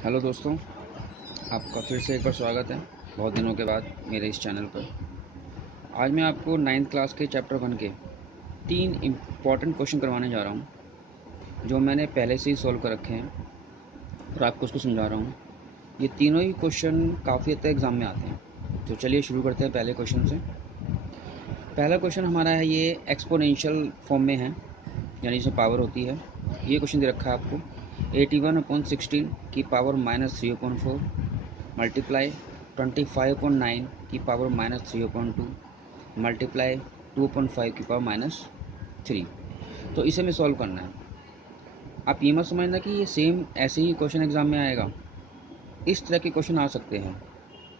Hello दोस्तों, आपका फिर से एक बार स्वागत है बहुत दिनों के बाद मेरे इस चैनल पर। आज मैं आपको 9th क्लास के चैप्टर 1 के 3 इम्पॉर्टेंट क्वेश्चन करवाने जा रहा हूँ, जो मैंने पहले से ही सॉल्व कर रखे हैं और आपको उसको समझा रहा हूँ। ये तीनों ही क्वेश्चन काफ़ी हद तक एग्ज़ाम में आते हैं। तो चलिए शुरू करते हैं पहले क्वेश्चन से। पहला क्वेश्चन हमारा है, ये एक्सपोनेंशियल फॉर्म में है, यानी जिसमें पावर होती है। ये क्वेश्चन दे रखा है आपको 81/16 की पावर -3/4 मल्टीप्लाई 25/9 की पावर -3/2 मल्टीप्लाई 2/5 की पावर -3। तो इसे हमें सॉल्व करना है। आप ये मत समझना कि ये सेम ऐसे ही क्वेश्चन एग्जाम में आएगा, इस तरह के क्वेश्चन आ सकते हैं।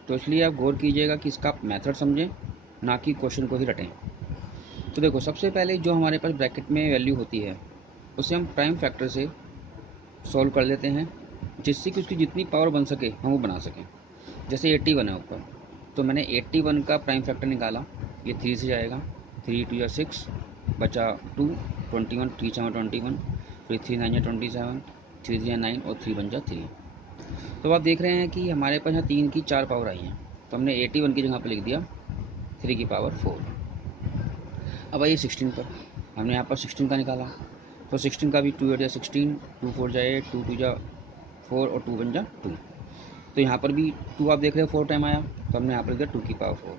तो इसलिए आप गौर कीजिएगा कि इसका आप मेथड समझें, ना कि क्वेश्चन को ही रटें। तो देखो, सबसे पहले जो हमारे पास ब्रैकेट में वैल्यू होती है उसे हम प्राइम फैक्टर से सॉल्व कर लेते हैं, जिससे कि उसकी जितनी पावर बन सके हम वो बना सकें। जैसे 81 है ऊपर, तो मैंने 81 का प्राइम फैक्टर निकाला, ये 3 से जाएगा। 3 2 6 बचा 2, 21 3 7 21, फिर 3 9 27, 3 3 9 और 3 बन जा 3। तो आप देख रहे हैं कि हमारे पास यहाँ 3 की 4 पावर आई हैं, तो हमने 81 की जगह पर लिख दिया 3 की पावर 4। अब आइए 16 पर। हमने यहाँ पर 16 का निकाला, तो 16 का भी 2 8 16, 2 4 जा 8, 2 2 जा 4 और 2 बन जा 2। तो यहाँ पर भी 2 आप देख रहे हो 4 टाइम आया, तो हमने यहाँ पर लिखा 2 की पावर 4।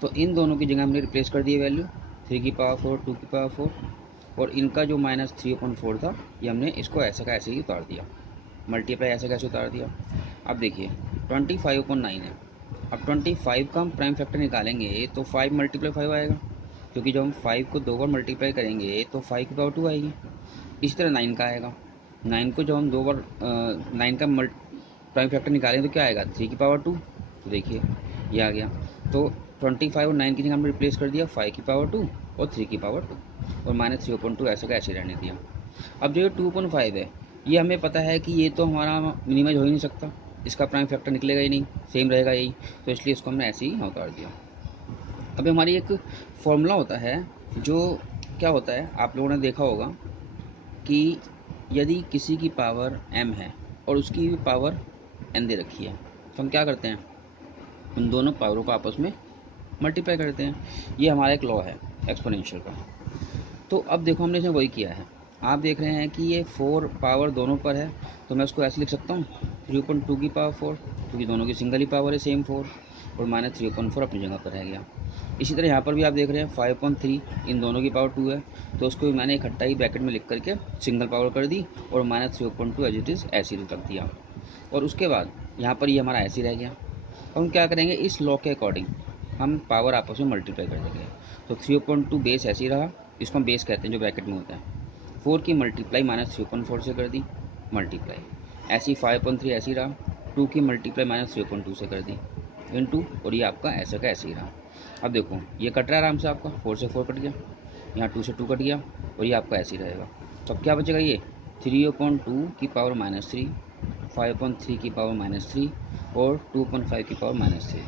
तो इन दोनों की जगह हमने रिप्लेस कर दिए वैल्यू, 3 की पावर 4, 2 की पावर 4, और इनका जो -3/4 था ये हमने इसको ऐसे का ऐसे ही उतार दिया, मल्टीप्लाई ऐसे कैसे उतार दिया। अब देखिए 25/9 है। अब 25 का हम प्राइम फैक्टर निकालेंगे तो 5 × 5 आएगा, क्योंकि जब हम 5 को 2 बार मल्टीप्लाई करेंगे तो 5 की पावर 2 आएगी। इसी तरह 9 का आएगा। 9 को जब हम 2 बार 9 का प्राइम फैक्टर निकालें तो क्या आएगा, 3 की पावर 2। तो देखिए ये आ गया। तो 25 और 9 की जगह हमने रिप्लेस कर दिया 5 की पावर 2 और 3 की पावर 2, और -3/2 ऐसे का ऐसे रहने दिया। अब जो ये 2/5 है, ये हमें पता है कि ये तो हमारा मिनिमाइज हो ही नहीं सकता, इसका प्राइम फैक्टर निकलेगा ही नहीं, सेम रहेगा यही। तो इसलिए इसको हमने ऐसे ही उतार दिया। अब हमारी एक फॉर्मूला होता है, जो क्या होता है आप लोगों ने देखा होगा कि यदि किसी की पावर m है और उसकी भी पावर n दे रखी है, तो हम क्या करते हैं, उन दोनों पावरों को आपस में मल्टीप्लाई करते हैं। ये हमारा एक लॉ है एक्सपोनेंशियल का। तो अब देखो हमने इसमें वही किया है। आप देख रहे हैं कि ये 4 पावर दोनों पर है, तो मैं उसको ऐसे लिख सकता हूँ 3/2 की पावर 4, क्योंकि दोनों की सिंगल ही पावर है सेम 4, और -3/4 अपनी जगह पर रह गया। इसी तरह यहाँ पर भी आप देख रहे हैं 5/3 इन दोनों की पावर 2 है, तो उसको मैंने इकट्ठा ही ब्रैकेट में लिख करके सिंगल पावर कर दी, और -3/2 एज इट इज़ ऐसे ही रख दिया। और उसके बाद यहाँ पर ये हमारा ऐसे ही रह गया। अब हम क्या करेंगे, इस लॉ के अकॉर्डिंग हम पावर आपस में मल्टीप्लाई कर देंगे। तो 3/2 बेस ऐसे ही रहा, इसको हम बेस कहते हैं जो ब्रैकेट में होता है। 4 की मल्टीप्लाई -3/4 से कर दी, मल्टीप्लाई ऐसी 5/3 ऐसी रहा, 2 की मल्टीप्लाई -3/2 से कर दी, इनटू, और ये आपका ऐसे का ऐसे ही रहा। अब देखो ये कट रहा है आराम से, आपका 4 से 4 कट गया, यहाँ 2 से 2 कट गया, और ये आपका ऐसे ही रहेगा। तो अब क्या बचेगा, ये 3/2 की पावर -3, 5/3 की पावर -3 और 2/5 की पावर -3।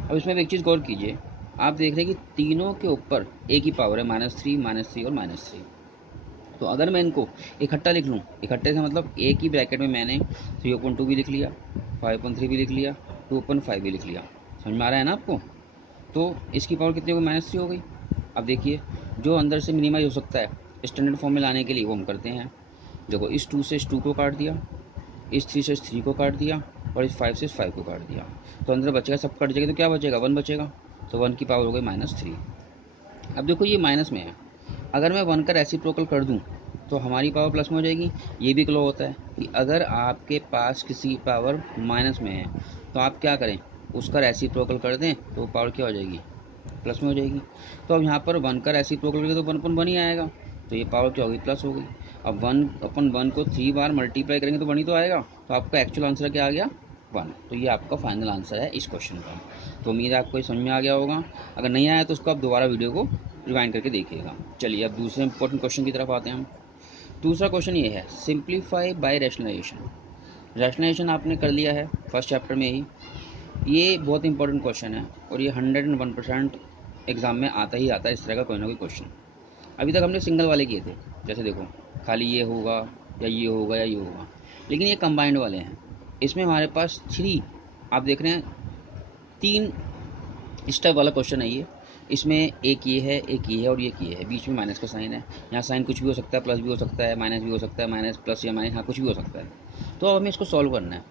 अब इसमें एक चीज़ गौर कीजिए, आप देख रहे हैं कि तीनों के ऊपर एक ही पावर है, -3 -3 और -3। तो अगर मैं इनको इकट्ठा लिख लूँ, इकट्ठे से मतलब एक ही ब्रैकेट में मैंने 3/2 भी लिख लिया, 5/3 भी लिख लिया, 2/5 भी लिख लिया, समझ में आ रहा है ना आपको। तो इसकी पावर कितनी हो गई, -3 हो गई। अब देखिए जो अंदर से मिनिमाइज हो सकता है स्टैंडर्ड फॉर्म में लाने के लिए, वो हम करते हैं। देखो इस 2 से इस 2 को काट दिया, इस 3 से इस 3 को काट दिया, और इस 5 से इस 5 को काट दिया, तो अंदर बचेगा, सब कट जाएगा तो क्या बचेगा, 1 बचेगा। तो 1 की पावर हो गई -3। अब देखो ये माइनस में है, अगर मैं 1 का रेसिप्रोकल कर दूं तो हमारी पावर प्लस में हो जाएगी। ये भी क्लो होता है कि अगर आपके पास किसी पावर माइनस में है तो आप क्या करें, उसका रेसिप्रोकल कर दें तो पावर क्या हो जाएगी, प्लस में हो जाएगी। तो अब यहाँ पर 1 का रेसिप्रोकल करेंगे तो 1/1 ही आएगा, तो ये पावर क्या होगी, प्लस हो गई। अब 1/1 को 3 बार मल्टीप्लाई करेंगे तो 1 ही तो आएगा, तो आपका एक्चुअल आंसर क्या आ गया, 1। तो ये आपका फाइनल आंसर है इस क्वेश्चन का। तो उम्मीद है आपको समझ में आ गया होगा। अगर नहीं आया तो उसको आप दोबारा वीडियो को रिवाइंड करके देखिएगा। चलिए अब दूसरे इंपॉर्टेंट क्वेश्चन की तरफ आते हैं हम। दूसरा क्वेश्चन ये है, सिंप्लीफाई बाय रैशनलाइजेशन। रैशनलाइजेशन आपने कर लिया है फर्स्ट चैप्टर में ही। ये बहुत इंपॉर्टेंट क्वेश्चन है, और ये 101% एग्जाम में आता ही आता है इस तरह का कोई ना कोई क्वेश्चन। अभी तक हमने सिंगल वाले किए थे, जैसे देखो खाली ये होगा या ये होगा या ये होगा, लेकिन ये कंबाइंड वाले हैं। इसमें हमारे पास 3 आप देख रहे हैं 3 स्टेप वाला क्वेश्चन है ये। इसमें एक ये है, एक ये है और एक ये है, बीच में माइनस का साइन है। यहाँ साइन कुछ भी हो सकता है, प्लस भी हो सकता है, माइनस भी हो सकता है, माइनस प्लस या माइनस, हाँ कुछ भी हो सकता है। तो अब हमें इसको सॉल्व करना है।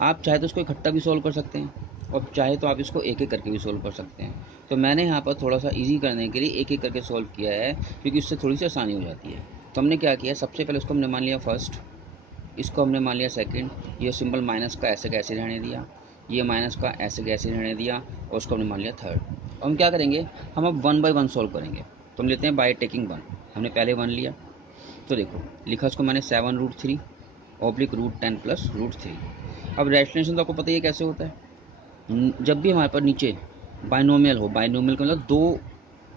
आप चाहे तो इसको इकट्ठा भी सॉल्व कर सकते हैं और चाहे तो आप इसको एक एक करके भी सॉल्व कर सकते हैं। तो मैंने यहाँ पर थोड़ा सा ईजी करने के लिए एक एक करके सॉल्व किया है, क्योंकि उससे थोड़ी सी आसानी हो जाती है। तो हमने क्या किया, सबसे पहले उसको हमने मान लिया फर्स्ट, इसको हमने मान लिया सेकंड, ये सिंबल माइनस का ऐसे कैसे रहने दिया, ये माइनस का ऐसे कैसे रहने दिया, और उसको हमने मान लिया थर्ड। और हम क्या करेंगे, हम अब 1 बाय 1 सॉल्व करेंगे। तो हम लेते हैं बाय टेकिंग 1। हमने पहले 1 लिया, तो देखो लिखा उसको मैंने 7√3 ऑब्लिक √10 प्लस √3। अब रेशनलाइजेशन तो आपको पता ही है कैसे होता है। जब भी हमारे पास नीचे बाइनोमियल हो, बाइनोमियल का मतलब दो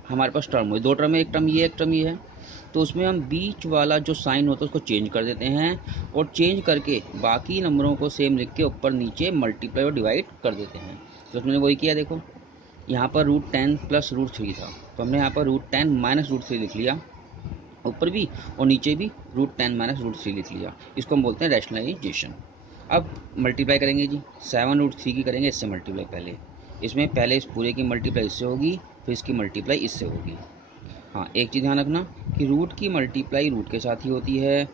हमारे पास टर्म हो, दो टर्म है, एक टर्म ये है, एक टर्म ये है, तो उसमें हम बीच वाला जो साइन होता है उसको चेंज कर देते हैं और चेंज करके बाकी नंबरों को सेम लिख के ऊपर नीचे मल्टीप्लाई और डिवाइड कर देते हैं। तो उसमें वही किया, देखो यहाँ पर √10 प्लस √3 था, तो हमने यहाँ पर √10 माइनस √3 लिख लिया ऊपर भी और नीचे भी √10 माइनस √3 लिख लिया। इसको हम बोलते हैं रैशनलाइजेशन। अब मल्टीप्लाई करेंगे जी, 7√3 की करेंगे इससे मल्टीप्लाई पहले, इसमें पहले इस पूरे की मल्टीप्लाई इससे होगी, फिर इसकी मल्टीप्लाई इससे होगी। हाँ एक चीज़ ध्यान रखना कि रूट की मल्टीप्लाई रूट के साथ ही होती है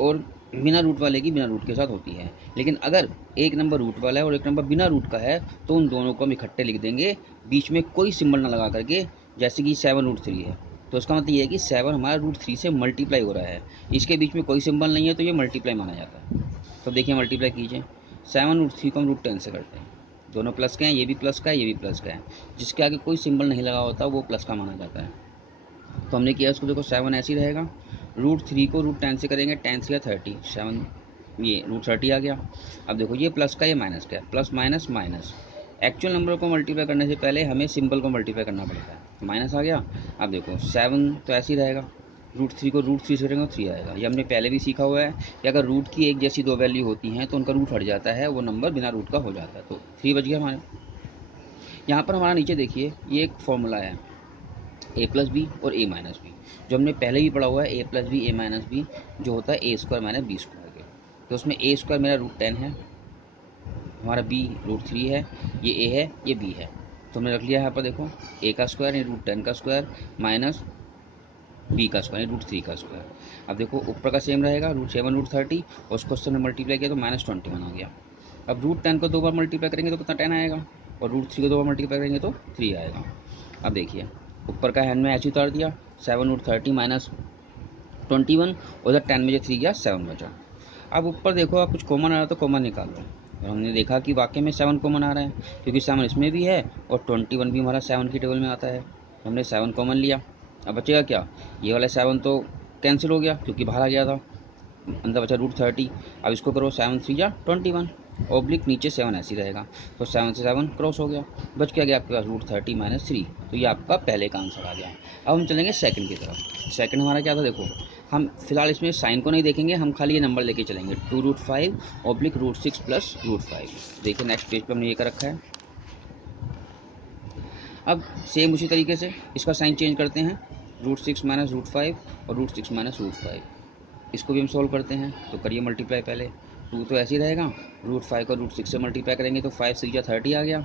और बिना रूट वाले की बिना रूट के साथ होती है। लेकिन अगर एक नंबर रूट वाला है और एक नंबर बिना रूट का है तो उन दोनों को हम इकट्ठे लिख देंगे, बीच में कोई सिंबल ना लगा करके। जैसे कि 7√3 है तो इसका मतलब ये है कि 7 हमारा √3 से मल्टीप्लाई हो रहा है, इसके बीच में कोई सिंबल नहीं है तो ये मल्टीप्लाई माना जाता है। तो देखिए मल्टीप्लाई कीजिए, 7√3 को हम √10 से करते हैं, दोनों प्लस के हैं, ये भी प्लस का है, ये भी प्लस का है, जिसके आगे कोई सिंबल नहीं लगा होता वो प्लस का माना जाता है। तो हमने किया इसको, देखो 7 ऐसे ही रहेगा, √3 को √10 से करेंगे, 10 से 30, 7 ये √30 आ गया। अब देखो ये प्लस का ये माइनस का है, plus minus minus, actual number को मल्टीप्लाई करने से पहले हमें सिंबल को मल्टीप्लाई करना पड़ता है, तो माइनस आ गया। अब देखो 7 तो ऐसे ही रहेगा, √3 को √3 से करेंगे तो 3 आएगा। ये हमने पहले भी सीखा हुआ है कि अगर रूट की एक जैसी दो वैल्यू होती हैं तो उनका रूट हट जाता है, वो नंबर बिना रूट का हो जाता है। तो 3 बच गया हमारे। यहाँ पर हमारा नीचे देखिए ये एक फॉर्मूला है ए प्लस बी और ए माइनस बी, जो हमने पहले भी पढ़ा हुआ है, a plus B A minus B जो होता है a square minus b square के। तो उसमें ए स्क्वायर मेरा √10 है, हमारा बी √3 है, ये ए है ये बी है। तो हमने रख लिया यहाँ पर, देखो ए का स्क्वायर यानी √10 का स्क्वायर माइनस बी का स्क्वायर यानी √3 का स्क्वायर। अब देखो ऊपर का सेम रहेगा, √7 √30 और उसको उससे मल्टीप्लाई किया तो -21 आ गया। अब √10 को 2 बार मल्टीप्लाई करेंगे तो कितना 10 आएगा, और √3 को 2 बार मल्टीप्लाई करेंगे तो 3 आएगा। अब देखिए ऊपर का हैंड में ऐसे उतार दिया, 7 √30 -21, उधर 10 में जो 3 गया 7 बचा। अब ऊपर देखो आप कुछ कॉमन आ रहा है तो कॉमन निकाल लो, और हमने देखा कि वाकई में 7 कॉमन आ रहा है, क्योंकि 7 इसमें भी है और 21 भी हमारा 7 की टेबल में आता है। हमने 7 कॉमन लिया, अब बचेगा क्या, ये वाला 7 तो कैंसिल हो गया क्योंकि बाहर आ गया था, अंदर बचा √30। अब इसको करो 7 3 जा 21 ऑब्लिक नीचे 7 ऐसे ही रहेगा, तो 7 से 7 क्रॉस हो गया, बच क्या गया आपके पास √30 -3। तो ये आपका पहले का आंसर आ गया। अब हम चलेंगे सेकंड की तरफ। सेकंड हमारा क्या था, देखो हम फिलहाल इसमें साइन को नहीं देखेंगे, हम खाली ये नंबर लेके चलेंगे, 2√5 ऑब्लिक √6 प्लस √5। देखिए नेक्स्ट पेज पर हमने ये कर रखा है। अब सेम उसी तरीके से इसका साइन चेंज करते हैं, √6 माइनस √5 और √6 माइनस √5, इसको भी हम सॉल्व करते हैं। तो करिए मल्टीप्लाई पहले, 2 तो ऐसे ही रहेगा, √5 को √6 से मल्टीप्लाई करेंगे तो 5 6 जा 30 आ गया।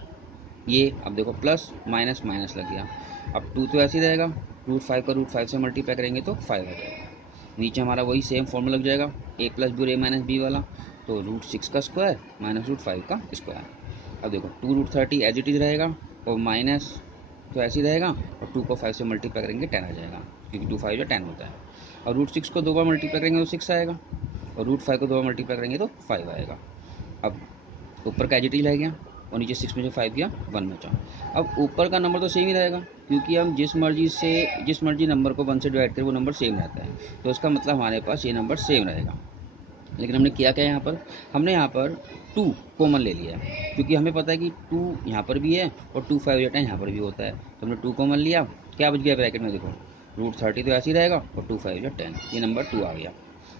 ये अब देखो प्लस माइनस माइनस लग गया। अब 2 तो ऐसे ही रहेगा, √5 को √5 से मल्टीप्लाई करेंगे तो 5 आ जाएगा। नीचे हमारा वही सेम फॉर्मूला लग जाएगा, ए प्लस बी और ए माइनस बी वाला, तो √6 का स्क्वायर माइनस √5 का स्क्वायर। अब देखो 2√30 एज इट इज रहेगा और माइनस तो ऐसे ही रहेगा, और 2 को 5 से मल्टीप्लाई करेंगे 10 आ जाएगा, क्योंकि 2 5 जो 10 होता है। और √6 को 2 बार मल्टीप्लाई करेंगे तो 6 आएगा, और √5 को 2 बार मल्टीप्लाई करेंगे तो 5 आएगा। अब ऊपर का एज इट इज रह गया और नीचे 6 में से 5 गया 1 बचा। अब ऊपर का नंबर तो सेम ही रहेगा, क्योंकि हम जिस मर्जी नंबर को 1 से डिवाइड करें वो नंबर सेम रहता है, तो इसका मतलब हमारे पास ये नंबर सेम रहेगा। लेकिन हमने किया क्या यहाँ पर, हमने यहाँ पर 2 कॉमन ले लिया है, क्योंकि हमें पता है कि 2 यहाँ पर भी है और 2 5 10 यहाँ पर भी होता है, तो हमने 2 कॉमन लिया। क्या बच गया ब्रैकेट में, देखो √30 तो ऐसे ही रहेगा और 2 5 10, ये नंबर 2 आ गया।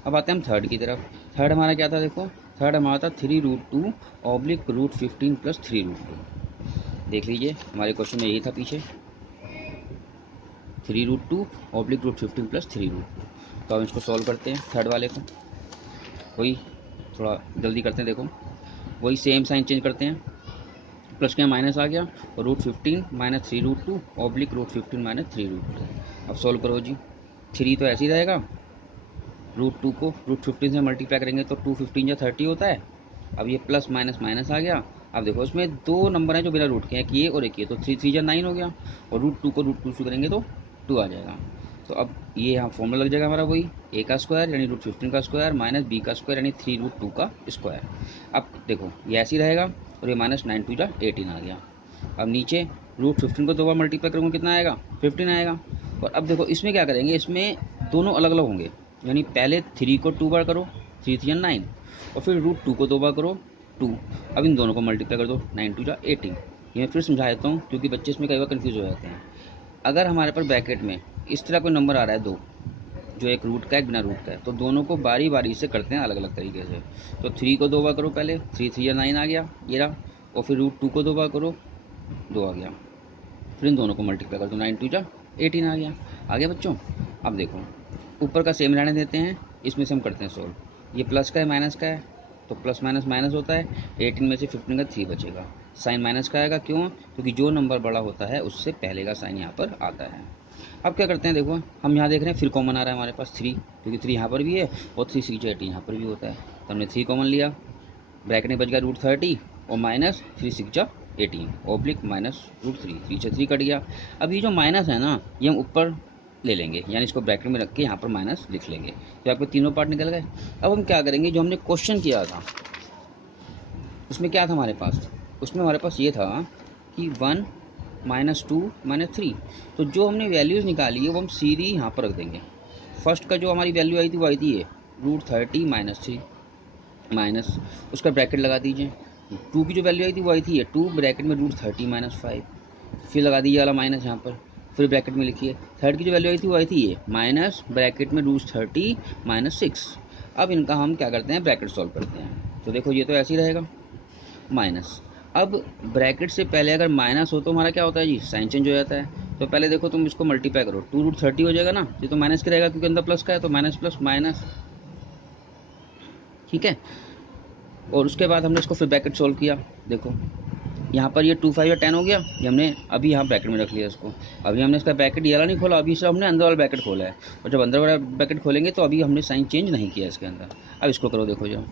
अब आते हैं हम थर्ड की तरफ। थर्ड हमारा क्या था, देखो थर्ड हमारा था 3√2 ऑब्लिक √15 प्लस 3√2। देख लीजिए हमारे क्वेश्चन में यही था पीछे, 3√2 ऑब्लिक √15 प्लस 3√2। तो अब इसको सॉल्व करते हैं थर्ड वाले को, वही थोड़ा जल्दी करते हैं। देखो वही सेम साइन चेंज करते हैं, प्लस के माइनस आ गया और √15 माइनस 3√2 ऑब्लिक √15 माइनस 3√2। अब सॉल्व करो जी। 3 तो ऐसे ही रहेगा, √2 को √15 से मल्टीप्लाई करेंगे तो 2 15 या 30 होता है। अब ये प्लस माइनस माइनस आ गया। अब देखो इसमें दो नंबर हैं जो बिना रूट के हैं, एक ये और एक ये, तो 3 3 या 9 हो गया, और √2 को √2 से करेंगे तो 2 आ जाएगा। तो अब ये यहाँ फॉर्मूला लग जाएगा हमारा वही, a का स्क्वायर यानी √15 का स्क्वायर माइनस b का स्क्वायर यानी 3√2 का स्क्वायर। अब देखो ये ऐसे ही रहेगा और ये माइनस 9 2 जा 18 आ गया। अब नीचे √15 को 2 बार मल्टीप्लाई करूँगा कितना आएगा, 15 आएगा। और अब देखो इसमें क्या करेंगे, इसमें दोनों अलग अलग होंगे, यानी पहले 3 को 2 बार करो, 3 3 9, और फिर √2 को 2 बार करो 2। अब इन दोनों को मल्टीप्लाई कर दो, 9 2 जा 18। ये मैं फिर समझा देता हूँ क्योंकि बच्चे इसमें कई बार कन्फ्यूज़ हो जाते हैं। अगर हमारे पास ब्रैकेट में इस तरह कोई नंबर आ रहा है 2, जो एक रूट का है एक बिना रूट का है, तो दोनों को बारी बारी से करते हैं अलग अलग तरीके से। तो 3 को 2 बार करो पहले, 3 3 या 9 आ गया ये रहा, और फिर √2 को 2 बार करो 2 आ गया, फिर इन दोनों को मल्टीप्लाई कर दो, 9 2 जा 18 आ गया। आगे बच्चों अब देखो ऊपर का सेम रहने देते हैं, इसमें से हम करते हैं सोल्व। ये प्लस का है माइनस का है, तो प्लस माइनस माइनस होता है, 18 में से 15 का 3 बचेगा, साइन माइनस का आएगा, क्यों, क्योंकि जो नंबर बड़ा होता है उससे पहले का साइन यहाँ पर आता है। अब क्या करते हैं, देखो हम यहाँ देख रहे हैं फिर कॉमन आ रहा है हमारे पास 3, क्योंकि 3 यहाँ पर भी है और 3 6 18 यहाँ पर भी होता है, तो हमने 3 कॉमन लिया, ब्रैकेट में बच गया √30 और माइनस 3 6 18 ऑब्लिक माइनस √3, 3 से 3 कट गया। अब ये जो माइनस है ना ये हम ऊपर ले लेंगे, यानी इसको ब्रैकेट में रख के यहाँ पर माइनस लिख लेंगे, तो आपके तीनों पार्ट निकल गए। अब हम क्या करेंगे, जो हमने क्वेश्चन किया था उसमें क्या था हमारे पास, उसमें हमारे पास ये था कि 1 -2 -3, तो जो हमने वैल्यूज़ निकाली है वो हम सीधी यहाँ पर रख देंगे। फर्स्ट का जो हमारी वैल्यू आई थी वो आई थी ये √30 -3 माइनस, उसका ब्रैकेट लगा दीजिए। 2 की जो वैल्यू आई थी वो आई थी ये 2 ब्रैकेट में √30 -5, फिर लगा दीजिए वाला माइनस यहाँ पर, फिर ब्रैकेट में लिखिए। थर्ड की जो वैल्यू आई थी वो आई थी ये माइनस ब्रैकेट में √30 -6। अब इनका हम क्या करते हैं, ब्रैकेट सॉल्व करते हैं। तो देखो ये तो ऐसे ही रहेगा माइनस। अब ब्रैकेट से पहले अगर माइनस हो तो हमारा क्या होता है जी, साइन चेंज हो जाता है। तो पहले देखो तुम इसको मल्टीप्लाई करो, 2√30 हो जाएगा ना, ये तो माइनस का रहेगा क्योंकि अंदर प्लस का है, तो माइनस प्लस माइनस, ठीक है। और उसके बाद हमने इसको फिर ब्रैकेट सॉल्व किया, देखो यहाँ पर ये 2 5 या 10 हो गया, ये हमने अभी यहाँ ब्रैकेट में रख लिया इसको। अभी हमने इसका ब्रैकेट ये वाला नहीं खोला, अभी से हमने अंदर वाला ब्रैकेट खोला है, और जब अंदर वाला ब्रैकेट खोलेंगे तो अभी हमने साइन चेंज नहीं किया इसके अंदर। अब इसको करो, देखो जो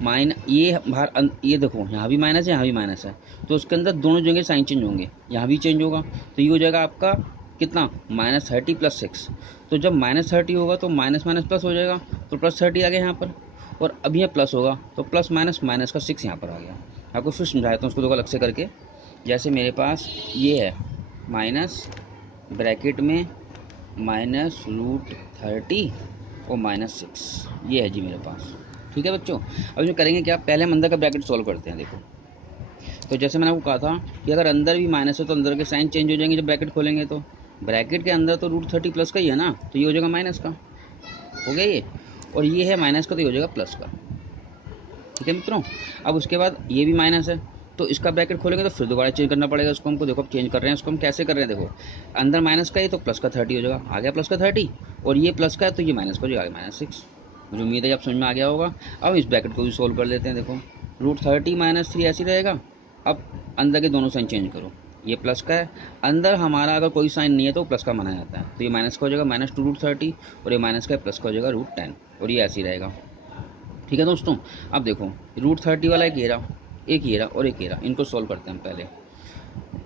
ये बाहर ये देखो यहाँ भी माइनस है यहाँ भी माइनस है, तो उसके अंदर दोनों जगह साइन चेंज होंगे, यहाँ भी चेंज होगा, तो ये हो जाएगा आपका कितना, -30 + 6। तो जब -30 होगा तो माइनस माइनस प्लस हो जाएगा, तो +30 आ गया यहाँ पर, और अब यहाँ प्लस होगा तो प्लस माइनस माइनस का 6 यहाँ पर आ गया। आपको फिर समझाता हूँ उसको देखो अलग से करके। जैसे मेरे पास ये है माइनस ब्रैकेट में -√30 और -6, ये है जी मेरे पास, ठीक है बच्चों। अब इसमें करेंगे क्या, पहले हम अंदर का ब्रैकेट सॉल्व करते हैं। देखो तो जैसे मैंने आपको कहा था कि अगर अंदर भी माइनस है तो अंदर के साइन चेंज हो जाएंगे जब ब्रैकेट खोलेंगे, तो ब्रैकेट के अंदर तो √30 प्लस का ही है ना, तो ये हो जाएगा माइनस का, हो गया ये, और ये है माइनस का तो ये हो जाएगा प्लस का, ठीक है मित्रों। अब उसके बाद ये भी माइनस है, तो इसका ब्रैकेट खोलेंगे तो फिर दोबारा चेंज करना पड़ेगा उसको हमको। देखो अब चेंज कर रहे हैं उसको हम, कैसे कर रहे हैं, देखो अंदर माइनस का है तो प्लस का 30 हो जाएगा, आ गया प्लस का 30, और ये प्लस का है तो ये माइनस का हो जाएगा -6। मुझे उम्मीद है आप समझ में आ गया होगा। अब इस ब्रैकेट को भी सोल्व कर लेते हैं। देखो √30 - 3 ऐसे रहेगा। अब अंदर के दोनों साइन चेंज करो, ये प्लस का है, अंदर हमारा अगर कोई साइन नहीं है तो प्लस का माना जाता है, तो ये माइनस का हो जाएगा -2 √30, और ये माइनस का प्लस का हो जाएगा √10, और ये ऐसे ही रहेगा, ठीक है दोस्तों। अब देखो √30 वाला एक ये रहा और एक ये रहा, इनको सॉल्व करते हैं पहले।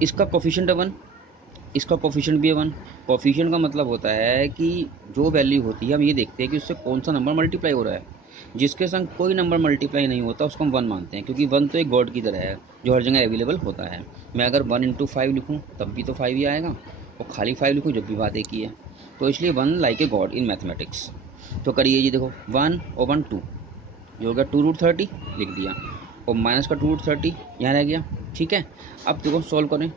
इसका कोफिशिएंट है 1, इसका कोफिशिएंट भी है 1। कोफिशिएंट का मतलब होता है कि जो वैल्यू होती है हम ये देखते हैं कि उससे कौन सा नंबर मल्टीप्लाई हो रहा है। जिसके संग कोई नंबर मल्टीप्लाई नहीं होता उसको हम 1 मानते हैं, क्योंकि 1 तो एक गॉड की तरह है जो हर जगह अवेलेबल होता है। मैं अगर 1 × 5 लिखूँ तब भी तो 5 ही आएगा, और खाली 5 लिखूँ जब भी बात एक ही है, तो इसलिए 1 like a god in mathematics. तो करिए ये देखो 1 और 1 2, जो हो गया 2√30 लिख दिया, और माइनस का 2√30 यहाँ रह गया, ठीक है। अब देखो सॉल्व करें,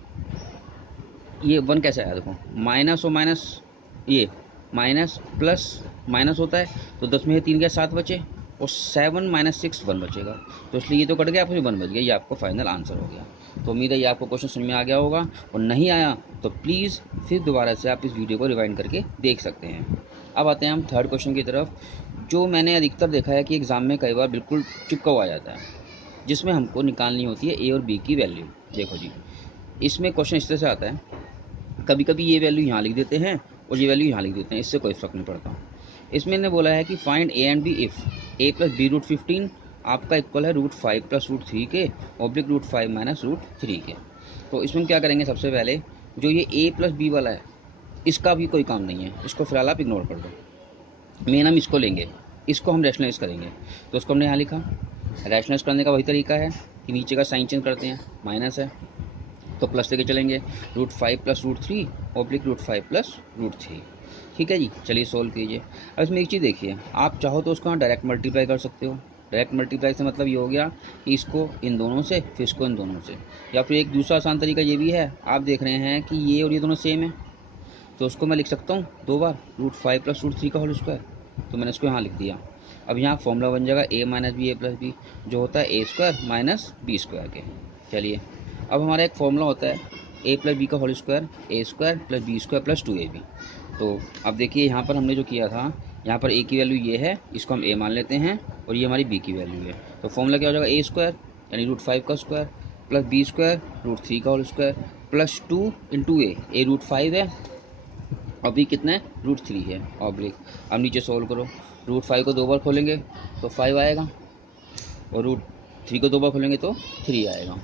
ये 1 कैसे आया, देखो माइनस और माइनस, ये माइनस प्लस माइनस होता है, तो 10 में से 3 गया 7 बचे, और 7 - 6 1 बचेगा, तो इसलिए ये तो कट गया, आपको 1 बच गया, ये आपको फाइनल आंसर हो गया। तो उम्मीद है ये आपको क्वेश्चन समझ में आ गया होगा, और नहीं आया तो प्लीज़ फिर दोबारा से आप इस वीडियो को रिवाइंड करके देख सकते हैं। अब आते हैं हम थर्ड क्वेश्चन की तरफ, जो मैंने अधिकतर देखा है कि एग्ज़ाम में कई बार बिल्कुल चिपका हुआ आ जाता है। जिसमें हमको निकालनी होती है ए और बी की वैल्यू। देखो जी, इसमें क्वेश्चन इस तरह से आता है, कभी कभी ये वैल्यू यहाँ लिख देते हैं और ये वैल्यू यहाँ लिख देते हैं, इससे कोई फर्क नहीं पड़ता। इसमें ने बोला है कि find A and B if A plus B root 15 आपका इक्वल है रूट 5 प्लस रूट 3 के ऑब्लिक रूट 5 माइनस रूट 3 के। तो इसमें क्या करेंगे, सबसे पहले जो ये ए प्लस बी वाला है इसका भी कोई काम नहीं है, इसको फिलहाल आप इग्नोर कर दो। मेन हम इसको लेंगे, इसको हम रैशनलाइज करेंगे। तो उसको हमने यहाँ लिखा, रैशनलाइज करने का वही तरीका है कि नीचे का साइन चेंज करते हैं, माइनस है तो प्लस लेके चलेंगे, root 5 plus root 3 oblique root 5 plus root 3। ठीक है जी, चलिए सोल्व कीजिए। अब इसमें एक चीज़ देखिए, आप चाहो तो उसको डायरेक्ट मल्टीप्लाई कर सकते हो। डायरेक्ट मल्टीप्लाई से मतलब ये हो गया कि इसको इन दोनों से फिर इसको इन दोनों से, या फिर एक दूसरा आसान तरीका ये भी है, आप देख रहे हैं कि ये और ये दोनों सेम है तो उसको मैं लिख सकता हूँ 2 बार रूट 5 प्लस रूट 3 का होल स्क्वायर। तो मैंने इसको यहाँ लिख दिया। अब यहाँ फॉर्मूला बन जाएगा a minus b a plus b, जो होता है a square minus b square के। चलिए, अब हमारा एक फॉर्मूला होता है ए प्लस बी का whole square, a square plus B square plus 2ab। तो अब देखिए यहाँ पर हमने जो किया था, यहाँ पर ए की वैल्यू ये है, इसको हम ए मान लेते हैं और ये हमारी बी की वैल्यू है। तो फॉर्मूला क्या हो जाएगा, ए स्क्वायर यानी रूट 5 का square plus B square root 3 का whole square plus 2 into A root 5 है और बी कितना है रूट 3 है ऑब्लिक। अब नीचे सोल्व करो, रूट 5 को 2 बार खोलेंगे तो 5 आएगा और रूट 3 को 2 बार खोलेंगे तो 3 आएगा।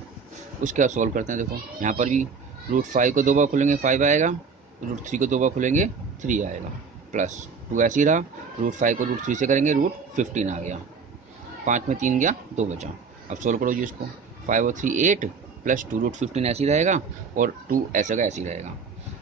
उसके बाद सोल्व करते हैं। देखो यहाँ पर भी रूट 5 को 2 बार खोलेंगे 5 आएगा, रूट 3 को 2 बार खोलेंगे 3 आएगा, प्लस 2 ऐसे ही रहा, रूट 5 को रूट 3 से करेंगे रूट 15 आ गया, 5 में 3 गया 2 बचा। अब सोल्व करो जी इसको, 5 और 3 8 प्लस 2 रूट 15 ऐसे ही रहेगा और 2 ऐसा का ऐसे ही रहेगा।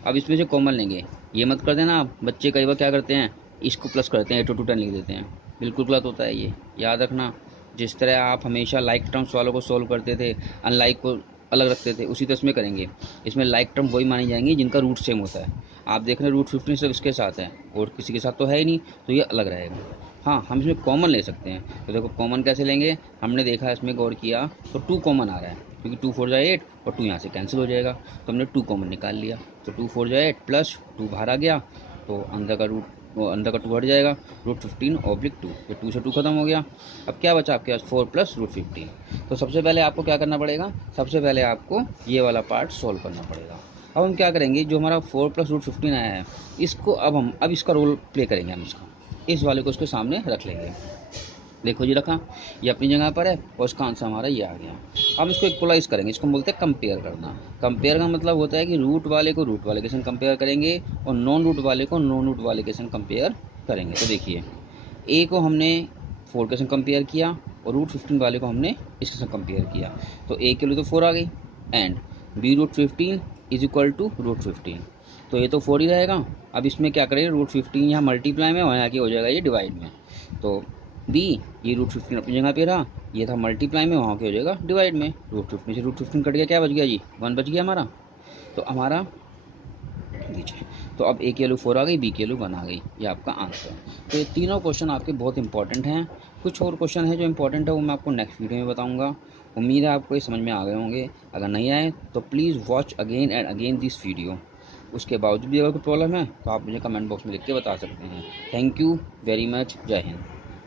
अब इसमें से कॉमन लेंगे, ये मत कर देना आप, बच्चे कई बार क्या करते हैं इसको प्लस करते हैं 8 to 10 लिख देते हैं, बिल्कुल गलत होता है ये, याद रखना। जिस तरह आप हमेशा लाइक टर्म्स वालों को सोल्व करते थे, अनलाइक को अलग रखते थे, उसी तरह इसमें करेंगे। इसमें लाइक टर्म वही मानी जाएंगी जिनका रूट सेम होता है। आप देख रहे हैं रूट 15 सिर्फ इसके साथ है और किसी के साथ तो है ही नहीं, तो ये अलग रहेगा। हाँ, हम इसमें कॉमन ले सकते हैं। तो देखो कॉमन कैसे लेंगे, हमने देखा इसमें गौर किया तो 2 कॉमन आ रहा है, क्योंकि 2 4 जा 8 और 2 यहाँ से कैंसिल हो जाएगा, तो हमने 2 कॉमन निकाल लिया। तो 2 4 जा 8 प्लस 2 बाहर आ गया तो अंदर का 2 हट जाएगा, रूट 15 ऑब्लिक 2, तो 2 से 2 खत्म हो गया। अब क्या बचा आपके पास 4 प्लस रूट 15। तो सबसे पहले आपको क्या करना पड़ेगा, सबसे पहले आपको ये वाला पार्ट सॉल्व करना पड़ेगा। अब हम क्या करेंगे, जो हमारा 4 प्लस रूट 15 आया है इसको अब इसका रोल प्ले करेंगे, हम इसका इस वाले को उसके सामने रख लेंगे। देखो जी रखा, ये अपनी जगह पर है और इसका आंसर हमारा ये आ गया। हम इसको इक्वलाइज करेंगे, इसको बोलते हैं कंपेयर करना। कंपेयर का मतलब होता है कि रूट वाले को रूट वाले के संग कंपेयर करेंगे और नॉन रूट वाले को नॉन रूट वाले के संग कंपेयर करेंगे। तो देखिए, ए को हमने 4 के संग कंपेयर किया और रूट 15 वाले को हमने इसके संग कंपेयर किया, तो ए के लिए तो 4 आ गई and B root 15 is equal to root 15, तो ये तो 4 ही रहेगा। अब इसमें क्या करेंगे, रूट 15 यहाँ मल्टीप्लाई में और यहाँ की हो जाएगा ये डिवाइड में, तो बी ये रूट 15 अपनी जगह पे रहा, ये था मल्टीप्लाई में, वहाँ के हो जाएगा डिवाइड में। रूट 15 से रूट 15 कट गया, क्या बच गया जी 1 बच गया हमारा। तो हमारा नीचे, तो अब ए की वैल्यू 4 आ गई, बी की वैल्यू 1 आ गई, ये आपका आंसर। तो ये तीनों क्वेश्चन आपके बहुत इंपॉर्टेंट हैं। कुछ और क्वेश्चन है जो इंपॉर्टेंट है वो मैं आपको नेक्स्ट वीडियो में बताऊंगा। उम्मीद है आपको ये समझ में आ गए होंगे। अगर नहीं आए तो please watch again and again this video. उसके बावजूद भी अगर कोई प्रॉब्लम है तो आप मुझे कमेंट बॉक्स में लिख के बता सकते हैं। थैंक यू वेरी मच, जय हिंद।